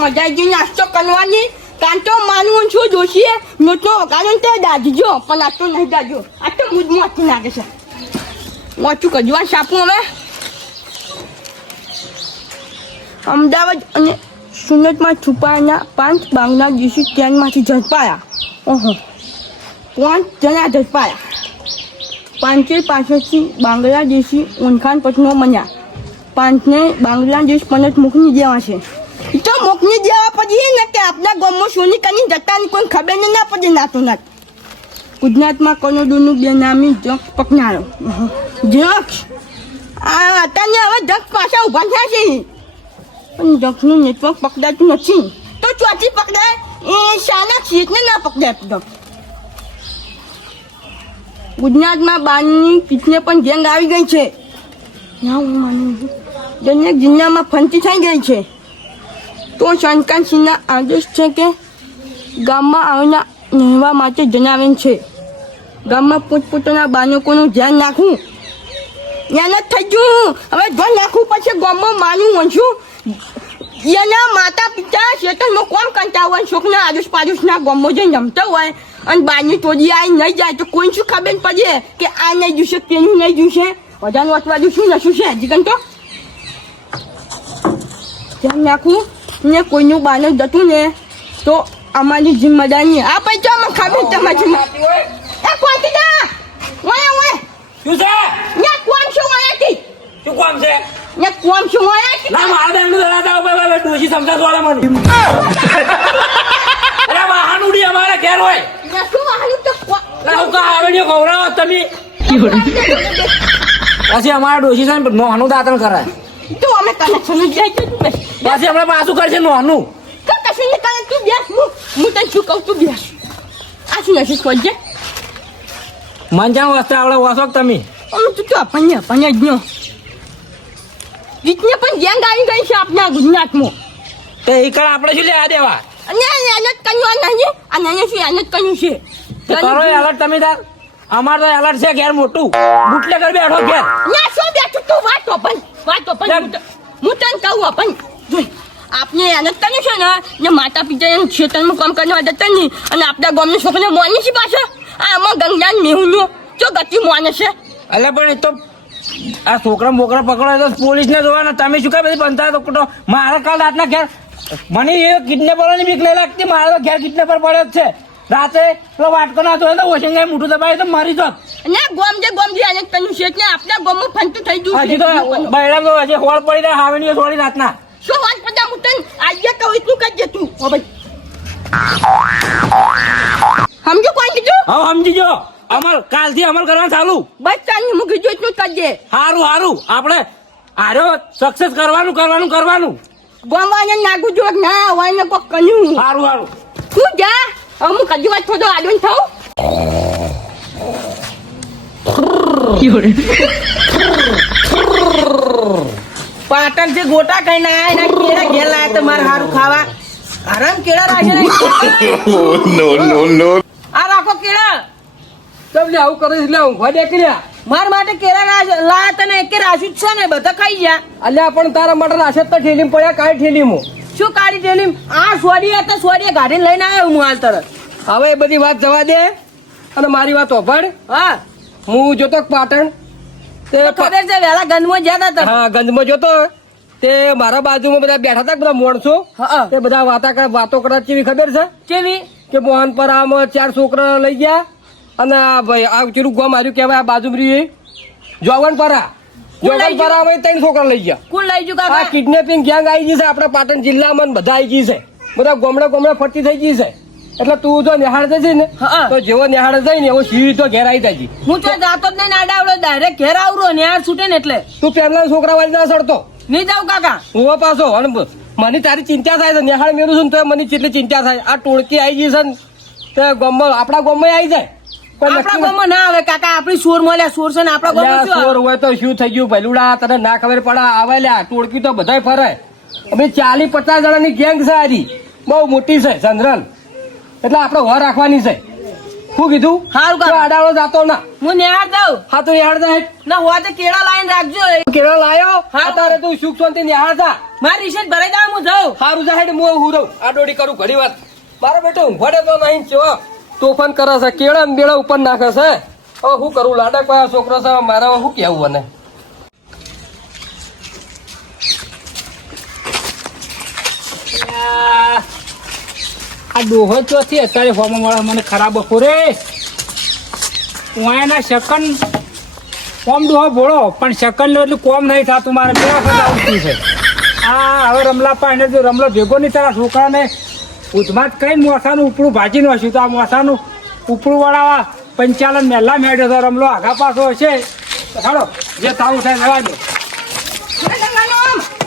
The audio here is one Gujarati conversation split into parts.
મજા આવી ગઈ નાસ્તો કરવાની. કાં તો માનવું છું જોશીએ નોટનો વગાડો ને તે દાજીજો પણ આ તો નહીં દાજો. આ તો મુજ મોટી લાગે છે. મોચું કજવા સાપું હવે. અમદાવાદ અને સુરતમાં છુપાયેલા 5 બાંગ્લાદેશી ટ્રેનમાંથી ઝડપાયા. ઓહો, 5 જણા ઝડપાયા. 5 પાસેથી બાંગ્લાદેશી ઓળખાણપત્રો મળ્યા. 5ને બાંગ્લાદેશ પરત મોકલી દેવા છે. તો મોકલી દેવા પછી ને કે આપણા ગામમાં સોની કરીને જતાની કોઈ ખબર ના પડે. નાતો નાત ગુજરાતમાં કરોડોનું બેનામી જક્ષ પકડાયો. જક્ષ આ અત્યારે હવે જક્ષ પાછા ઊભા થયા છે પણ જક્ષનું નેટવર્ક પકડાતું નથી. તો ચોથી પકડાય એ શાના સીટને ના પકડાય. જક્ષ ગુજરાતમાં બારની કિડનેપર ગેંગ આવી ગઈ છે. દરેક જિલ્લામાં ફંટી થઈ ગઈ છે. તો શંકરસિંહના આદેશ છે કે ગામમાં આવેલા નહેવા માટે જણાવે છે. ગામમાં પોતપોતાના બાળકોનું ધ્યાન રાખવું. ત્યાં થઈ ગયું હવે ધ્યાન રાખવું પછી ગામમાં માનું વંશું એના માતા પિતા ખેતરમાં કોમ કરતા હોય. છોકરા આદુષ પાડોશના ગામમાં જઈને રમતા હોય અને બારની ટોળી આવી નહીં જાય તો કોઈ શું ખબર પડે કે આ નહીં જોશે પેલું નહીં જોશે. વધારે વાંચવા શું નશું છે હજી તો ધ્યાન રાખવું ને કોઈનું બાને જતું ને તો અમારી જિમ્મેદારી. આ પૈસા અમે ખબર તમારી કોણ છે ને કોણ શું વાયાથી શું કામ છે ને કોણ શું વાયાથી ના મારા બેન દરાતા ડોશી સમજા દોડે મને અરે વાહન ઉડી અમારા ઘેર હોય ને શું વાહન તો લાવ કા આવડ્યો ગૌરવ તમે પછી અમારા ડોશી છે નોહનું દાતણ કરાય તો અમે કનેક્શન જ જાય છે. પછી હમણાં પાછું કરશે નોહનું તો કશું ને કરે તું બેસ. હું તને શું કહું તું બેસ. આ શું નથી ખોજે મંજાણ વસ્ત્ર આવડે વસોક તમે અમે તું તો આપણને જ નો રીતને પણ ગેંગ આવી ગઈ છે આપણા ગુજરાતમાં. તો એ કણ આપણે શું લેવા દેવા અને એનત કર્યું નહીં અને અહીંયા શું એનત કર્યું છે. તો કરો એલર્ટ તમે તાર અમાર તો એલર્ટ છે ઘેર મોટું બુટલે કર બેઠો ઘેર ના શું બેઠું તું વાતો પણ હું તને કહું પણ જોઈ આપણે એનત કર્યું છે ને માતા પિતા ખેતરમાં કામ કરવા જતા નહીં અને આપણા ગામની છોકરીને મોની છે પાછા આમાં ગંગાન મેહુનો જો ગતિ મોને છે. એટલે પણ એ તો આ છોકરા બોકરા પકડો તો પોલીસ ને જોવાના તમે શું કાંઈ બધી બનતા તો મારા કાલ રાતના ઘેર મને એ કિડનેપરોની બીક નહીં લાગતી. મારા તો ઘેર કિડનેપર પડે જ છે. રાતે પેલો વાટકો નાતો હોય તો ઓશંગાઈ મોટું દબાય તો મારી જાત ને ગોમ જે એને કર્યું છે એટલે આપણા ગામમાં ફંતું થઈ ગયું હજી તો બૈરા તો હજી હોળ પડી જાય હાવણીઓ થોડી રાતના શું વાત બધા હું તને આજે કહું એટલું કરજે તું. સમજો કોણ કીધું હા સમજી જો અમલ કાલથી અમલ કરવાનું ચાલુ બસ ચાલની મૂકી જો એટલું કરજે. સારું આપણે આર્યો સક્સેસ કરવાનું ગોમવાને નાગુ જો ના હોય ને કોઈ કર્યું સારું તું જા. હવે હું કદી વાત થોડો આડોન થાઉં. પાટણ થી ગોટા ખાઈને આયા એના કેળા ઘેર લાયા તમારે સારું ખાવા. આરામ કેળા રાખે નો આ રાખો કેળા. તમને આવું કરે એટલે ઊંઘવા દે કે માર માટે કેળા લાયા તને એક રાશુ જ છે ને બધા ખાઈ ગયા. અલ્યા પણ તારા માટે રાશે તો ઠેલી પડ્યા કાંઈ ઠેલીમાં શું કાઢી ટેલી આ સોડીએ તો સોડીએ ગાડીને લઈને આવ્યો હું હાલ તરત. હવે એ બધી વાત જવા દે અને મારી વાત ઓભળ. હા હું જોતો પાટણ તે ખબર છે વેલા ગંદમાં જ્યાં હતા. હા ગંજમાં જોતો તે મારા બાજુમાં બધા બેઠા હતા બધા માણસો તે બધા વાતો કરતા કેવી ખબર છે કેવી કે મોહન પર આમ 4 છોકરા લઈ ગયા અને ભાઈ આ ચીરું ગામ આવ્યું કેવાય આ બાજુ જોગનપરા 3 છોકરા લઈ ગયા. કોણ લઈ ગયું આ કાકા? કિડનેપિંગ ગેંગ આવી ગઈ છે આપણા પાટણ જિલ્લામાં બધા આવી ગઈ છે. બધા ગોમડે ફરતી થઈ ગઈ છે. એટલે તું જો નિહાળ જશે ને તો જેવો નિહાળ જાય ને એવો સીધો ઘેર આવી જાય. હું તો જાતો જ નહીં આડાવડો ડાયરેક્ટ ઘેર આવરો નિહાળ છૂટે ને એટલે તું પેલા છોકરા વાળી ના સડતો નહીં જાવ કાકા. હું પાછો અને મને તારી ચિંતા થાય છે. નિહાળ મેળું છું ને તો મને કેટલી ચિંતા થાય. આ ટોળકી આવી ગઈ છે ને તે ગામમાં આપણા ગામમાં આવી જાય. આપણા ગામમાં ના આવે કાકા. આપણી સોર મળ્યા સોર છે ને આપણા ગામમાં શું ચોર હોય તો શું થઈ ગયું ભલુડા તને ના ખબર પડે આવે લ્યા. ટોળકી તો બધાય ફરે. અમે 40-50 જણાની ગેંગ છે. આરી બહુ મોટી છે જનરલ એટલે આપણે હોર રાખવાની છે. શું કીધું હારું તો કાકા આડાળો જાતો ના હું નેહાર જાઉં હા તો યાર હેઠ ના હોય તો કેળા લાઈન રાખજો કેળો લાયો હા. અત્યારે તું સુખ શાંતિ નિહાળ જા મારી રિસેટ ભરાઈ જાવ હું જાઉં હારું જા હેડ હું રહું આ દોડી કરું ઘણી વાત મારો બેટો ઊંઘવાડે તો નહીં ચો તોફાન કરે છે કેળા ને બેળા ઉપર નાખે છે હવે શું કરું લાડક વાળા છોકરો છે મારે હવે શું કેવું મને આ ડોહો ચોથી અત્યારે ફોર્મ મળે મને ખરાબ બપોરે વાયના સેકન્ડ કોમ ડોહો ભોળો પણ સેકન્ડ એટલું કોમ નહીં થતું મારે બે વખત આવતું છે આ હવે રમલા પાણી જો રમલો ભેગો નહીં તારા છોકરાને ઉધમાત કઈ મોસાનું ઉપડું ભાજી નાખ્યું તો આ મોસાનું ઉપડું વળાવા પંચાલન મહેલા મેળ્યો તો રમલો આગા પાછો હશે હાલો જે થાવું થાય જવા દો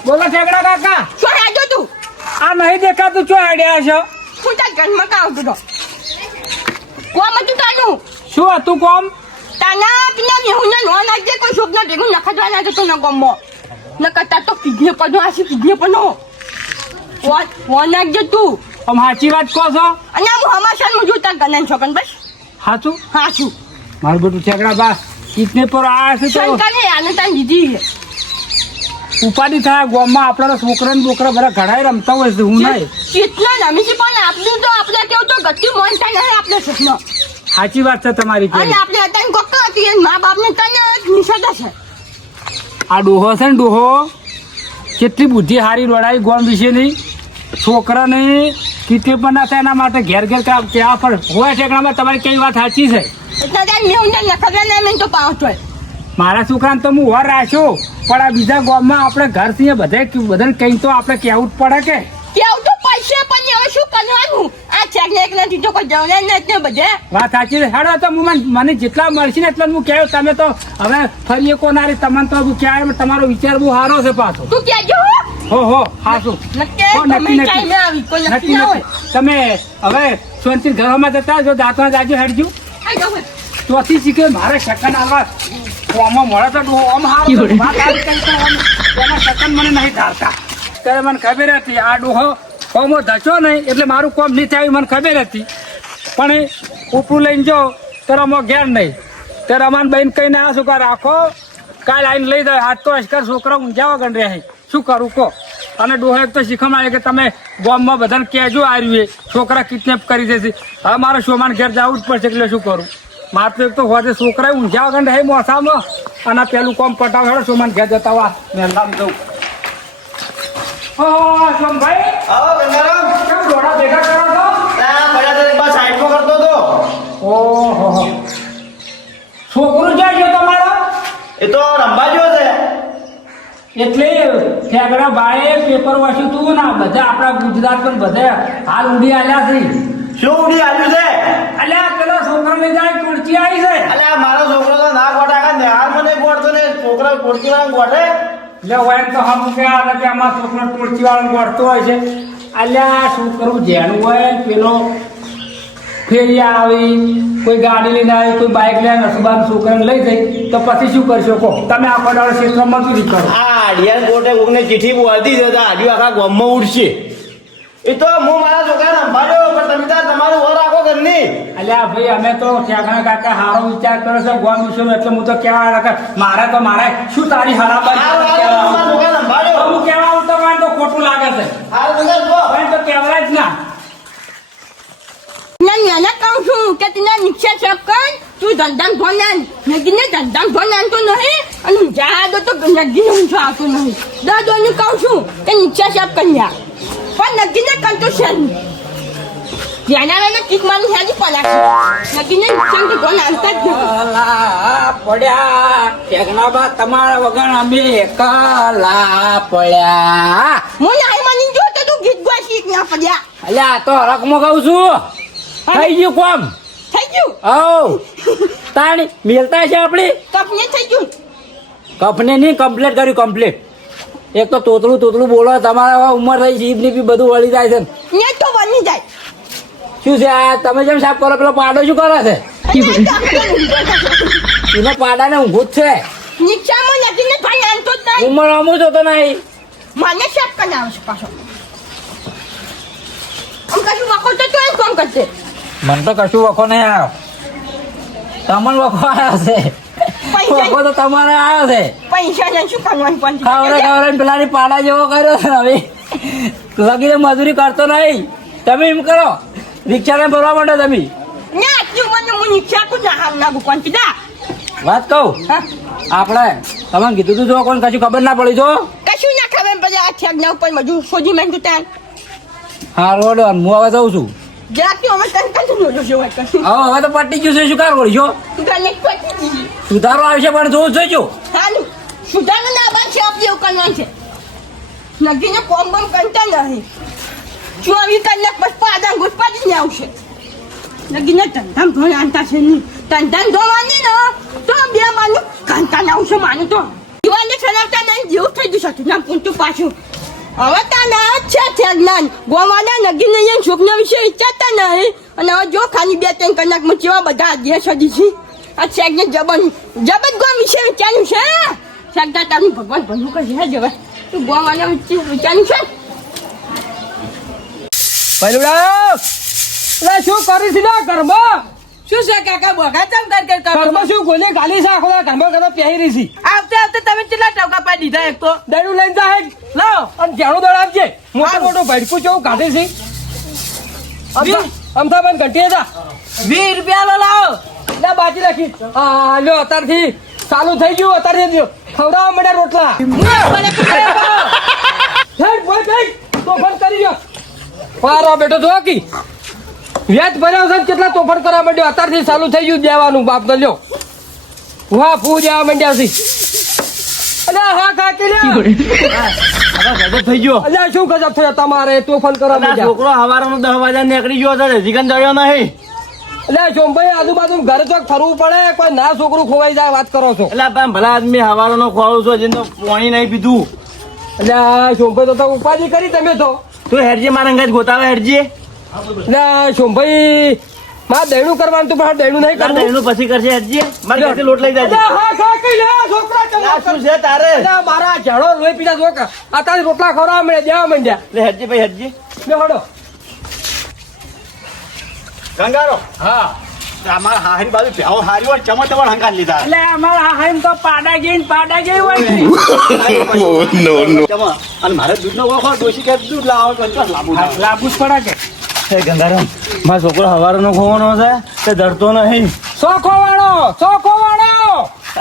બોલો ઠેકડા કાકા શું રાજો તું આ નહીં દેખાતું ચો આડ્યા છો હું તાર ઘરમાં કાં આવતો હતો કોમ હતું તાનું શું હતું કોમ તાના પેલા મેહુના નો નાખજે કોઈ છોકરા ભેગું નખતવા ના જતો ન ગમો ન કરતા તો કિડને પડો આશી કિડને પડો ફોન નાખજે તું આમ સાચી વાત કહો છો અને હું હમાસન હું જોતા ગનન છોકન બસ સાચું હા શું મારું બેટું ઠેકડા બા કિતને પર આ છે તો શંકરે આને તાન દીધી ઉપાધિ થાય ગામમાં આપણા છોકરા ને બોકરા બધા ઘડાઈ રમતા હોય છે હું નહીં કેટલા નમી છે પણ આપણું તો આપણે કેવું તો ગતિ મન થાય નહીં આપણે છોકનો સાચી વાત છે તમારી અને પેલી. આપણે અત્યારે કોક હતી એન મા બાપને તને નિષેધ છે આ ડોહો છે ને ડોહો કેટલી બુદ્ધિ હારી દોડાઈ ગોમ વિશેની છોકરાને કિતે પણ ના થાય એના માટે ઘેર ઘેર ત્યાં પણ હોય ઠેકડામાં તમારી કઈ વાત સાચી છે એટલે ત્યાં મેહુને નખતવા ના મેં તો પાવ છો મારા છોકરાને તો હું વાર રાખ્યો પણ આ બીજા ગામમાં આપણે ઘર થી બધાને કઈ તો આપણે કહેવું જ પડે કે કેવું તો પૈસા પણ હવે શું કરવાનું આ ચેક ને એક નથી તો કોઈ જવને નથી બધે વાત સાચી છે હેડો તો મને જેટલા મળશે ને એટલા હું કહ્યું તમે તો હવે ફરી એક નારી તમને તો ક્યારે તમારો વિચાર બહુ સારો છે પાછો તું કેજો હો હાસું નક્કી હો, તમે નક્કી. ટાઈમે આવી કોઈ નક્કી ના હોય તમે હવે શાંતિ ઘરમાં જતા જો દાંતમાં જાજો હેડજો આ જાઓ. ચોથી શીખે મારે સેકન્ડ આવવા આમાં મળે તો આમ હારું વાત આવી કંઈ તો આમ એના સેકન્ડ મને નહીં ધારતા ત્યારે મને ખબર હતી આ ડોહો કોમો ધચો નહીં એટલે મારું કોમ નહીં થાય મને ખબર હતી પણ એ ઉપરું લઈને જો ત્યારે અમે ઘેર નહીં ત્યારે અમારે બહેન કહીને આ શું રાખો કાલ આવીને લઈ જાય આજ તો અશકર છોકરા ઊંઝા વગર રહે શું કરું કહો અને ડોહો એક તો શીખવામાં કે તમે ગામમાં બધાને કહેજો આવ્યું એ છોકરા કિડનેપ કરી દેશે હવે મારે શોમાન ઘેર જવું જ પડશે એટલે શું કરું મારે તો એક તો હોજે છોકરા ઊંઝા વગર રહે મોસામાં અને પેલું કોમ પટાવ હેડો શોમાન ઘેર જતા વા મહેલામ જવું સોમભાઈ આવો ગંગારામ કેમ દોડા ભેગા કરો છો ના પડ્યા તો એક બાર સાઈડમાં કરતો હતો ઓહો છોકરું જાય છે તમારો એ તો રંબા જેવો છે એટલે ઠેકડા બાએ પેપર વાંચ્યું તું ના બધા આપણા ગુજરાત પણ બધા હાલ ઉડી આલ્યા છે શું ઉડી આવ્યું છે અલ્યા પેલો છોકરાને જાય ટોળકી આવી છે અલ્યા મારો છોકરો તો ના ગોટા કા નિહાર મને ગોળતો ને છોકરો પોડકી વાળા ગોઠે એટલે હોય તો હમ કે આ કે અમારા છોકરો ટોળકી વાળો ગોળતો હોય છે અલ્યા છોકરું જેનું હોય પેલો ફેરી આવી કોઈ ગાડી લઈને આવી કોઈ બાઇક લઈને સુબાન છોકરાને લઈ જઈ તો પછી શું કરશો કહો તમે આખો દાડો ક્ષેત્રમાં મજૂરી કરો આ આડિયાન ગોટે કોકને ચીઠી બોલતી છે તો આડિયો આખા ગામમાં ઉડશે એ તો હું મારા છોકરાને સંભાળ્યો પણ તમે તાર તમારું ઓર રાખો ઘરની અલ્યા ભાઈ અમે તો ઠેકાણા કાકા સારો વિચાર કર્યો છે ગોમ વિશે એટલે હું તો કહેવા રાખે મારે શું તારી હરાબર હારું, હારું, મારા છોકરાને સંભાળ્યો હું કહેવા આવતો પણ તો ખોટું લાગે છે હાલ બંગાર જો પણ તો કહેવાય જ ના ના નાના કહું છું કે તને નિક્ષા શોપ કર તું ધંધામ ભોનાન નગીને ધંધામ ભોનાન તો નહીં અને જા દો તો નગીને ઊંચો આવતો નહીં દાદોને કહું છું કે નિક્ષા શોપ કર્યા પણ નગીને કંતો છે જ્યાંના વેને કિક મારી હેડી પલાશે નગીને નિક્ષા તો ભોન આવતા જ નથી કલા પડ્યા ઠેકણાબા તમારા વગર અમે કલા પડ્યા હું નાઈ માની જો તો તું ગીત ગાય શીખ ના પડ્યા અલ્યા તો હરકમાં કહું છું થઈ ગયું કોમ થઈ ગયું તાણી મેલતા છે આપણી કપને થઈ ગયું કપને નહીં કમ્પ્લીટ કર્યું કમ્પ્લીટ એક તો તોતલું બોલો તમારા ઉંમર થઈ જીભ ની બી બધું વળી જાય છે ને તો બની જાય શું છે આ તમે જેમ સાફ કરો પેલો પાડો શું કરે છે એનો પાડા ને ઊંઘું જ છે નિક્ષામાં નગીને ભાઈ આનતો જ નહીં ઉંમર અમુક જોતો નહીં મને શેપ કરાવે છે પાછો આમ કશું વખો તો એ કામ કરશે મને તો કશું વખો નહીં આવ્યો તમને વખો આવ્યો છે વખો તો તમારે આવ્યો છે પૈસા ને શું કરવાનું પણ ખવરે પેલાની પાડા જેવો કર્યો છે હવે લગીને મજૂરી કરતો નહીં તમે એમ કરો રિક્ષાને ભરવા માંડો તમે ના આટલું મને હું ઈચ્છા કું ના હાલ ના ભગવાન કીધા વાત કહું હા આપણે તમને કીધું તું જો કોણ કશું ખબર ના પડી જો કશું ના ખબર પછી આ ઠેક ના ઉપર મજૂર શોધી માંડ્યું ત્યાં હા રોડ હું હવે જઉં છું જાતી અમે તને કંઈ જોજો છે વાત કશું હવે તો પટી ગયું છે શું કાર કરી છો ગણે પતી ગઈ સુધારો આવશે પણ જોવું જોઈજો હાલું સુધારો ના બાદ છે આપણે એવું કરવાનું છે નગીને કોમ બમ કરતા નહીં 24 કલાક બસ પાદા ગુસ્પાડી ને આવશે નગીને ધંધામ ધોઈ આનતા છે નહીં ધંધામ ધોવાની ને તો બે માનું કાંતા આવશે માનું તો જીવાને ચલાવતા નહીં જેવું થઈ ગયું છે ના પૂંતું પાછું હવે તાના છે જ્ઞાન ગોવાના નગીને એ છોકના વિશે વિચારતા નહીં અને હવે જો ખાલી 2-3 કલાકમાં જેવા બધા આદ્ય સદી છે આ શેકને જબત ગોમ વિશે વિચાર્યું છે શેકતા તારું ભગવાન ભલું કરે છે જવા તું ગોવાના વિચાર્યું છે પહેલુડા લે શું કરી સીધા ઘરમાં શું છે કાકા બોગા ચમ કર ઘરમાં શું ગોલે ગાલી છે આખો ઘરમાં ઘરમાં પહેરી છે આવતે આવતે તમે કેટલા ટકા પાડી દીધા એક તો દડું લઈને જા લાવ અને જાણું દડ આપજે મોટો મોટો ભડકું જેવું કાઢે છે અમથા બંધ ઘંટી હતા 20 રૂપિયા લો લાવો લે બાજી રાખી હા લ્યો અત્યારથી ચાલુ થઈ ગયું અત્યારથી ખવડાવવા મળ્યા રોટલા હેડ બોલ ભાઈ તોફાન કરી ગયો પારો બેટો જો કી વ્યાજ ભર્યો છે કેટલા તોફાન કરવા માંડ્યો અત્યારથી ચાલુ થઈ ગયું દેવાનું બાપ ને લ્યો વાહ ફૂ જવા માંડ્યા છે અલ્યા હા કાકી લે ગજબ થઈ ગયો અલ્યા શું ગજબ થયો તમારે તોફાન કરવા આ માંડ્યા છોકરો હવારનો 10 વાગ્યા નીકળી ગયો છે હજી કન જડ્યો નહીં અલ્યા સોમભાઈ આજુબાજુ ઘરે ચોક ફરવું પડે કોઈ ના છોકરું ખોવાઈ જાય વાત કરો છો એટલે પણ ભલા આદમી હવારનો ખોળું છું હજી તો પાણી નહીં પીધું અલ્યા સોમભાઈ તો ઉપાધિ કરી તમે તો તું હેરજી મારા અંગાજ ગોતાવે હેરજી અલ્યા સોમભાઈ મારે દહીણું કરવાનું તું પણ દહીણું નહીં કરવું એનું પછી કરશે હેરજી મારે ઘરથી લોટ લઈ જાય અલ્યા હા કાકી લે છોકરા ચલા શું છે તારે અલ્યા મારા ઝાડો લોહી પીધા છોકરા અત્યારે રોટલા ખવડાવવા મળે દેવા માંડ્યા એટલે હેરજી ભાઈ હેરજી લે હડો ગંગારો હા અમારા હારી બાજુ ભેવો હારી વાર ચમચમણ હંકાર લીધા એટલે અમારા હાઈમ તો પાડા ગઈ હોય ને અને મારે દૂધનો વખો ડોશી કે દૂધ લાવો લાગુ જ પડે કે હે ગંગારામ મારો છોકરો હવારનો ખોવાનો છે તે ડરતો નહીં ચોખો વાળો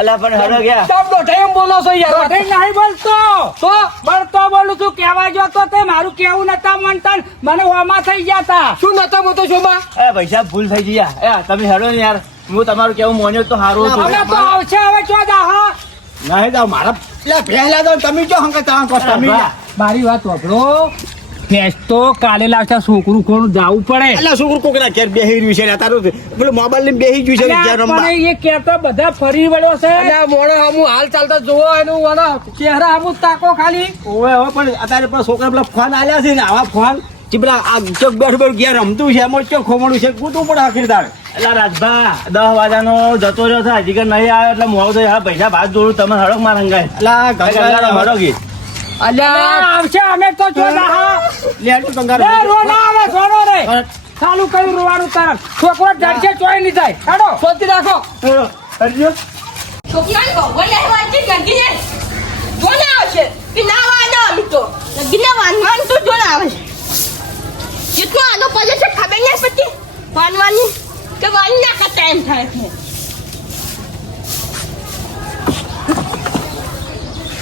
અલા પણ હડો ગયા તમ તો ટાઈમ બોલો છો યાર નહીં બોલતો તો બળતો બોલું છું કહેવા ગયો તો તે મારું કેવું નતા માનતા મને ઓમાં થઈ ગયા તા શું નતા મોતો શોભા એ પૈસા ભૂલ થઈ ગયા એ તમે હેડો ને યાર હું તમારું કેવું મોન્યો તો સારું હતું હવે તો આવશે હવે ચો જા હા નહીં તો મારા એટલે પહેલા તો તમે જો હંકા તાણ કો તમે મારી વાત વાપરો ભેંસ તો કાલે લાગતા છોકરું ખોરું જાવું પડે એટલે છોકરું કોકના ઘેર બેહી રહ્યું છે ને તારું પેલું મોબાઈલ લઈને બેહી ગયું છે ઘેર રમવા પણ એ કેતા બધા ફરી વળ્યો છે મોડે હમું હાલ ચાલતા જોવો એનું વાળા ચહેરા હમું તાકો ખાલી ઓવે હવે પણ અત્યારે પણ છોકરા પેલા ફોન આલ્યા છે ને આવા ફોન કે પેલા આ ચોક બેઠું ઘેર રમતું છે એમાં ચોક ખોમણું છે કૂટવું પડે આખીરદાર એટલે રાજભા 10 વાગ્યાનો જતો રહ્યો છે હજી કે નહીં આવ્યો એટલે મોડું થઈ હા પૈસા ભાત જોડું તમે હડક માં રંગાય એટલે હડો ગઈ અલ્યા આવશે અમે તો જો હા લેડું કંગાર રે રોના આવે છોડો રે ચાલુ કર્યું રોવાનું તરત છોકરો જડશે ચોય નહીં થાય હેડો શોધી રાખો હરજો છોકરાને ભગવાન નહીં વાંચી નગીને જોને આવશે કે ના વાંધો અમે તો નગીને વાંધવાનું તો જોને આવે છે જેટલો આનો પડે છે ખબર નહીં પડતી વાંધવાની કે વાંધ ના કરતા એમ થાય છે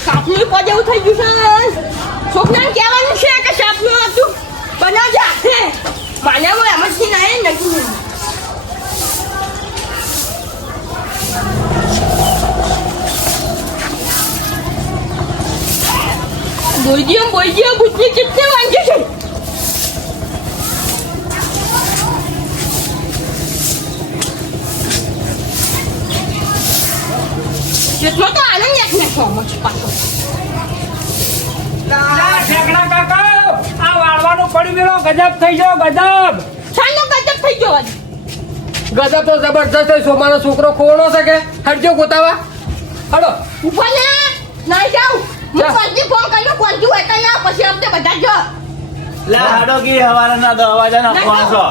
સાપનું પદ એવું થઈ ગયું છે છોકરાને કહેવાનું છે કે સાપનું હતું બનાવજે હાથે માન્યામાં એમથી નહીં નગી બોલજીઓ બુદ્ધિ કેટલે વાંચે છે જેટલો તો આનંદ એક ને સમજ પાછો ઠેકડા કાકા આ વાળવાનું પડી મેળો ગજબ થઈ ગયો ગજબ સાનો ગજબ થઈ ગયો ગજબ તો જબરજસ્ત છે સોમાનો છોકરો ખોવાનો છે કે હટજો ગોતાવા હડો ઉપર ને નહીં જાઉં હું કોલજી ફોન કર્યો કોલજી હોય તો યા પછી આપણે બધા જો લે હડો કી હવારના 10 વાગ્યાના ફોન છો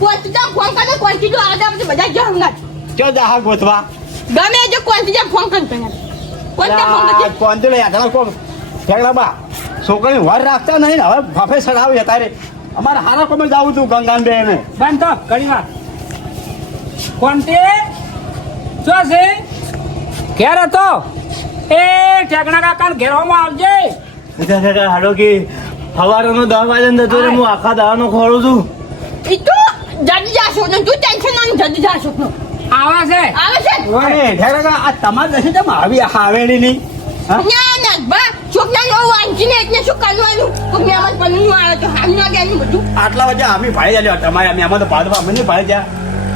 કોલજી તો ફોન કર્યો કોલજી જો આજે આપણે બધા જો હંગાત ચો જા ગોતવા ગમે એ જો કોણ ત્યાં ફોન કરી પેલા કોણ ત્યાં ફોન કરી કોણ લે યાર કોણ ઠેકડા બા છોકરાની વાર રાખતા નહીં ને હવે ફાફે સડાવી તારે અમારે હારા કોમે જાવું તું ગંગાન બે ને બંધ તો ઘણી વાર કોણ તે શું છે ઘેર હતો એ ઠેકણા કાકા ઘેરમાં આવજે હાડો કે સવારનો 10 વાગે જતો રે હું આખા દાવાનો ખોળું છું ઈ તો જલ્દી જાશો ને તું ટેન્શન ના જલ્દી જાશો આવે છે આવે છે ઓય ઠેકડા આ તમાર નથી તેમ આવી હાવેડી નહીં હા ના ના બા છોકરા નો વાંચીને એટલે શું કરવાનું કોઈ મહેમાન પનનું આવે તો હાલ ના ગયા બધું આટલા વાગે અમે ભાઈ જાય તમારે અમે આમાં તો ભાડવા અમે નહીં ભાઈ જા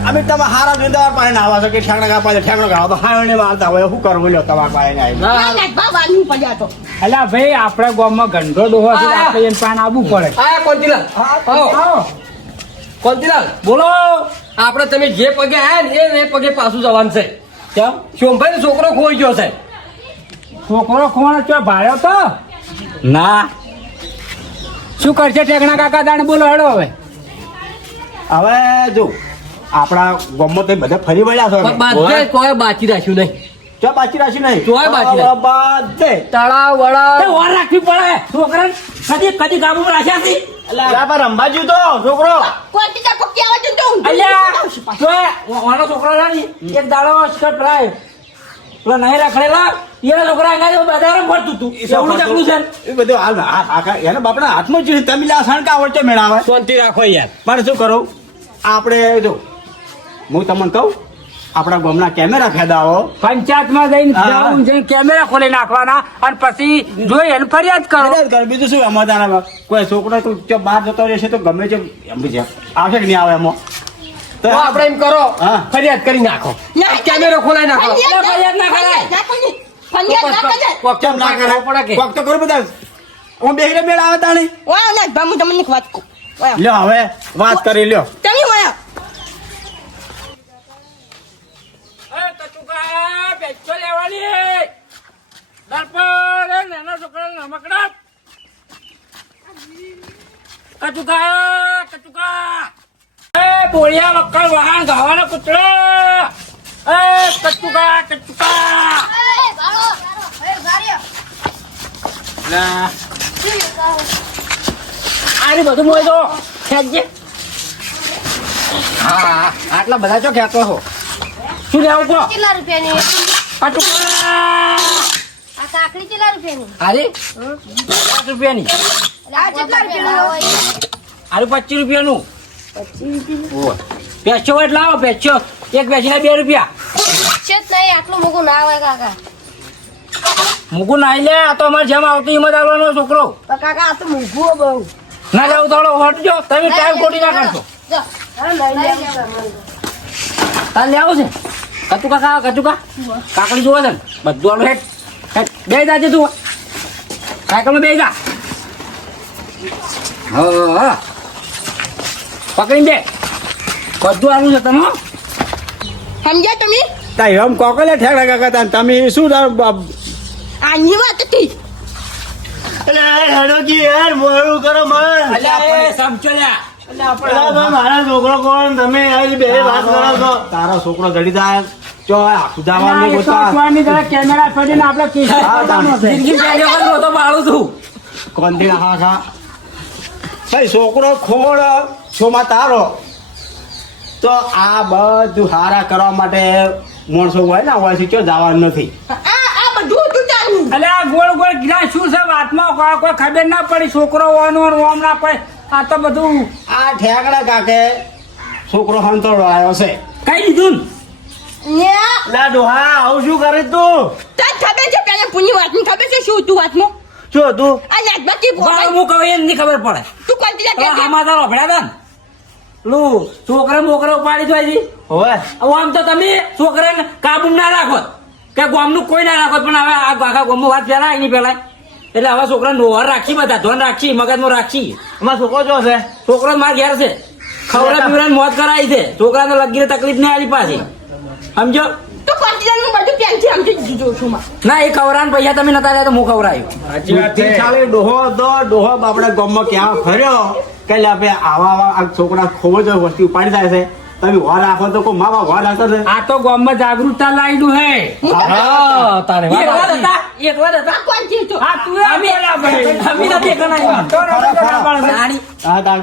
અમે તમે હારા જોઈતા પાસે આવા છો કે ઠેકડા કાપા ઠેકડો ગાવા તો હાવણે મારતા હોય શું કરવું લ્યો તમારા પાસે આવી ના ના બા વાનું પડ્યા તો અલા ભાઈ આપણા ગામમાં ગંધો ડોહો છે આપણે એને પાન આવવું પડે આ કોંતીલાલ આવો. કોંતીલાલ બોલો આપણે તમે જે પગે આયા ને એ પગે પાછું જવાનું છે કેમ શોભાઈ છોકરો ખોઈ ગયો છે છોકરો ખોવાનો ચો ભાડ્યો તો ના શું કરશે ઠેકણા કાકા તાણે બોલો હેડો હવે હવે જો આપણા ગામમાં તો બધા ફરી વળ્યા છો પણ બાજે કોઈ બાકી રાખ્યું નહીં ચો બાકી રાશી નહીં ચોય બાકી નહીં. બાજે તળાવ એ વળાવ વાર રાખવી પડે છોકરાને કદી કદી કાબુમાં રાખ્યા છે અલ્યા પર રંબાજી તો છોકરો કોઈ ટીકા કો કેવા જતો અલ્યા જો ઓનો છોકરો છે ને એક દાડો સ્કર્ટ ભરાય પેલા નહીં રાખડેલા એના છોકરા અહીંયા બજાર ફરતું તું એવડું ચકલું છે એ બધું હાલ આખા એને બાપના હાથમાં જ તમે લા સણકા વચ્ચે મેળાવે શાંતિ રાખો યાર પણ શું કરું આપણે જો હું તમને કહું આપણા ગામના કેમેરા ખેદાવો પંચાયતમાં જઈને હા. જવાનું છે, કેમેરા ખોલી નાખવાના અને પછી જોઈ એને ફરિયાદ કરો ફરિયાદ કર બીજું શું એમાં તારા કોઈ છોકરો તું જો બહાર જતો રહેશે તો ગમે છે એમ છે આવશે કે નહીં આવે એમાં તો આપણે એમ કરો હા. ફરિયાદ કરી નાખો ના, કેમેરો ખોલાઈ નાખો ફરિયાદ ના કરાય. ફરિયાદ ના કરે કેમ ના કરે પડે કે? કોક તો કરું બધા હું બેહીને મેળ આવે તાણી ઓય ના બા હું તમને એક વાત કહું ઓય લ્યો હવે વાત કરી લ્યો તમે ઓય એ કચુકા બેચો લેવાની દર્પણ એ નાના છોકરાને રમકડા કચુકા કચુકા એ બોળિયા વક્કલ વાહન ગાવાના પુતળા એ કચુકા કચુકા ના આરી બધું મોય દો ખેંચજે હા આટલા બધા ચો ખેંચો છો શું લેવું છો કેટલા રૂપિયાની કચુકા આ કાકડી કેટલા રૂપિયાની અરે 5 રૂપિયાની આ કેટલા રૂપિયાની અરે 25 રૂપિયાનું 25 પેચો એટલે લાવો પેચો એક પેચીના 2 રૂપિયા છે જ નહીં આટલું મોંઘું ના હોય કાકા મૂકું નાઈ લે આ તો અમારે જેમ આવતી એમ જ આવવાનો છોકરો પણ કાકા આ તો મોંઘું હો બહુ ના જાવ થોડો હટજો તમે ટાઈમ ખોટી ના કરશો જો હા લઈ લે તાર લેવું છે કચુકા ખાવા કચુકા કાકડી જોવા છે ને બધું આનું હેઠ હેઠ બે જાજે તું સાયકલમાં બે જા હા પકડીને બે બધું આનું છે તમે હો. સમજ્યા તમે તા એમ કોકલે ઠેકડા કાકા તા તમે શું આની વાત હતી હેડોજી યાર મોડું કરો મન અલ્યા એ સમજો લ્યા મારા છોકરો કોણ તમે બે વાત કરો છો તારો છોકરો જડી જાય ચો આખું ના, એ તો અઠવાડિયાની જરા કેમેરા ફરીને આપણે કેસ કરવાનો છે. જિંદગી પહેલી વખત હું તો બાળું છું. કોણ થી હા હા ભાઈ છોકરો ખોડ છોમાં તારો તો આ બધું હારા કરવા માટે માણસો હોય ને હોય છે ક્યાં જવાનું નથી આ બધું હતું તારું અલ્યા આ ગોળ ગોળ ગિલાસ શું છે વાતમાં કોઈ ખબર ના પડી છોકરો ઓનો ને ઓમ ના કોઈ આ તો બધું આ ઠેકડા કાકે છોકરો હંતોડો આવ્યો છે કઈ દીધું ને લા ડોહા આવું શું કરે તું તને ખબર છે પેલા પુની વાતની ખબર છે શું તું વાતમાં શું તું આ નાગબાકી ને હું કહું એમ નહીં ખબર પડે તું કોણ તો આમાં તારો ભડ્યા હતા ને લું છોકરા મોકરા ઉપાડી જોઈ જી હોય આમ તો તમે છોકરાને કાબુ ના રાખો કે ગામનું કોઈ ના રાખો પણ હવે આ આખા ગામમાં વાત ફેલાય નહીં ફેલાય એટલે હવે છોકરા નોહર રાખી બધા ધોન રાખી મગજમાં રાખી અમાર છોકરો જો છે છોકરો માર ઘેર છે ખવડા પીવડાને મોત કરાવી છે છોકરાને લગીને તકલીફ નહીં આવી પાછી સમજો તું કોન્ટિનનું બધું પેન્સી સમજી દીધું છું માં ના એ ખવડાને પૈસા તમે નતા રહ્યા તો હું ખવડાવ્યો બુદ્ધિશાળી ડોહો આપણે ગામમાં ક્યાં ફર્યો કે લે આપણે આવા આ છોકરા ખોવો જ વસ્તી ઉપાડી જાય છે તમે વાર રાખો તો કોઈ મા બાપ વાર રાખો છે આ તો ગામમાં જાગૃતતા લાવ્યું હે હા, તારે વાત એકવાર સાચી. હતા, એકવાર હતા. કોણ જીતો આ તું એ પેલા ભાઈ. અમે નથી ગણાય. તો રમતો ના પાડે. તાણી. હા તાણ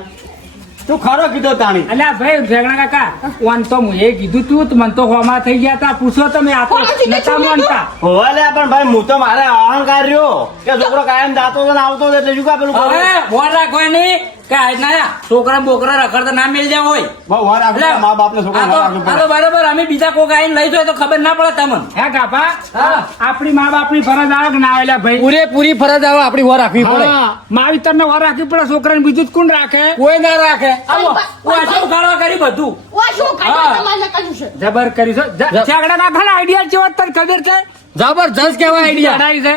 તું ખરો કીધો તાણી અલ્યા ભાઈ ભેગણા કાકા ઓન તો હું એ કીધું તું તો મને તો હોમાં થઈ ગયા તા પૂછો તમે આ તો નતા માનતા હોવા લે પણ ભાઈ હું તો મારે અહંકાર રહ્યો કે છોકરો કાયમ જાતો હતો ને આવતો હતો એટલે શું કા પેલું હવે બોલ રાખવાની કે આજના છોકરા બોકરા રખડતા ના મેલ જાય હોય વાર રાખો મા બાપ ને છોકરા વાર રાખવું આ તો પડે. બરાબર અમે બીજા કોક આઈને લઈ જાય તો ખબર ના પડે તમને હે ગાભા આપણી મા બાપની ફરજ આવે કે ના આવેલા ભાઈ પૂરેપૂરી ફરજ આવે આપણી વાર રાખવી પડે માવિતર ને વાર રાખવી પડે છોકરાને બીજું જ કોણ રાખે કોઈ ના રાખે આવો વાંચો ઉખાડવા કરી બધું ઓ શું હા. કાઢી તમારે કર્યું છે જબર કરી છો ઝઘડા નાખવાના આઈડિયા જેવો જ તને ખબર છે જબરજસ્ત કહેવાય આઈડિયા લડાઈ છે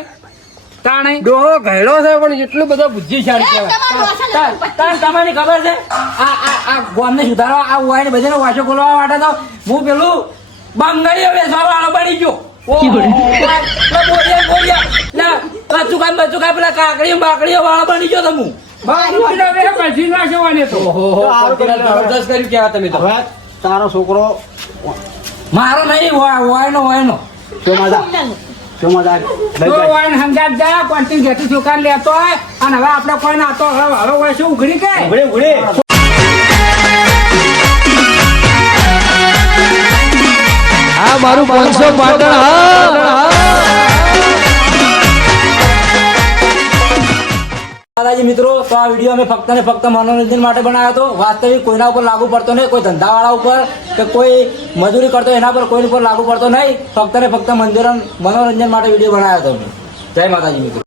તાણે ડોહો ઘેડો છે પણ એટલું બધો બુદ્ધિશાળી એ કહેવાય તમારું વાસણ તાન તમને ખબર છે આ ગોમને સુધારવા આ વાઈને બધાને વાંચો ખોલવા માટે તો હું પેલું બંગાળીઓ વેચવા વાળો બની ગયો પેલા કાકડીઓ બાકડીઓ વાળો બની ગયો તો હું પછી ના જોવાને તો ઓહો, જબરજસ્ત કર્યું કહેવાય તમે તો હવે તારો છોકરો મારો નહીં વાયનો શું મજા શું મજા લઈ તો જાય વાયન હંગાત જાય કોન્ટીન ઘેરથી છોકરા લેતો હોય અને હવે આપણે કોઈ ના તો હવે હોય શું ઉઘડી કે ઉઘડી ઉઘડી આ મારું 500 પાટણ હા દાદાજી મિત્રો તો આ વિડીયો અમે ફક્ત ને ફક્ત મનોરંજન માટે બનાવ્યો હતો વાસ્તવિક કોઈના ઉપર લાગુ પડતો નહીં કોઈ ધંધાવાળા ઉપર કે કોઈ મજૂરી કરતો એના પર કોઈ ઉપર લાગુ પડતો નહીં ફક્ત ને ફક્ત મનોરંજન માટે વિડીયો બનાવ્યો હતો અમે જય માતાજી મિત્રો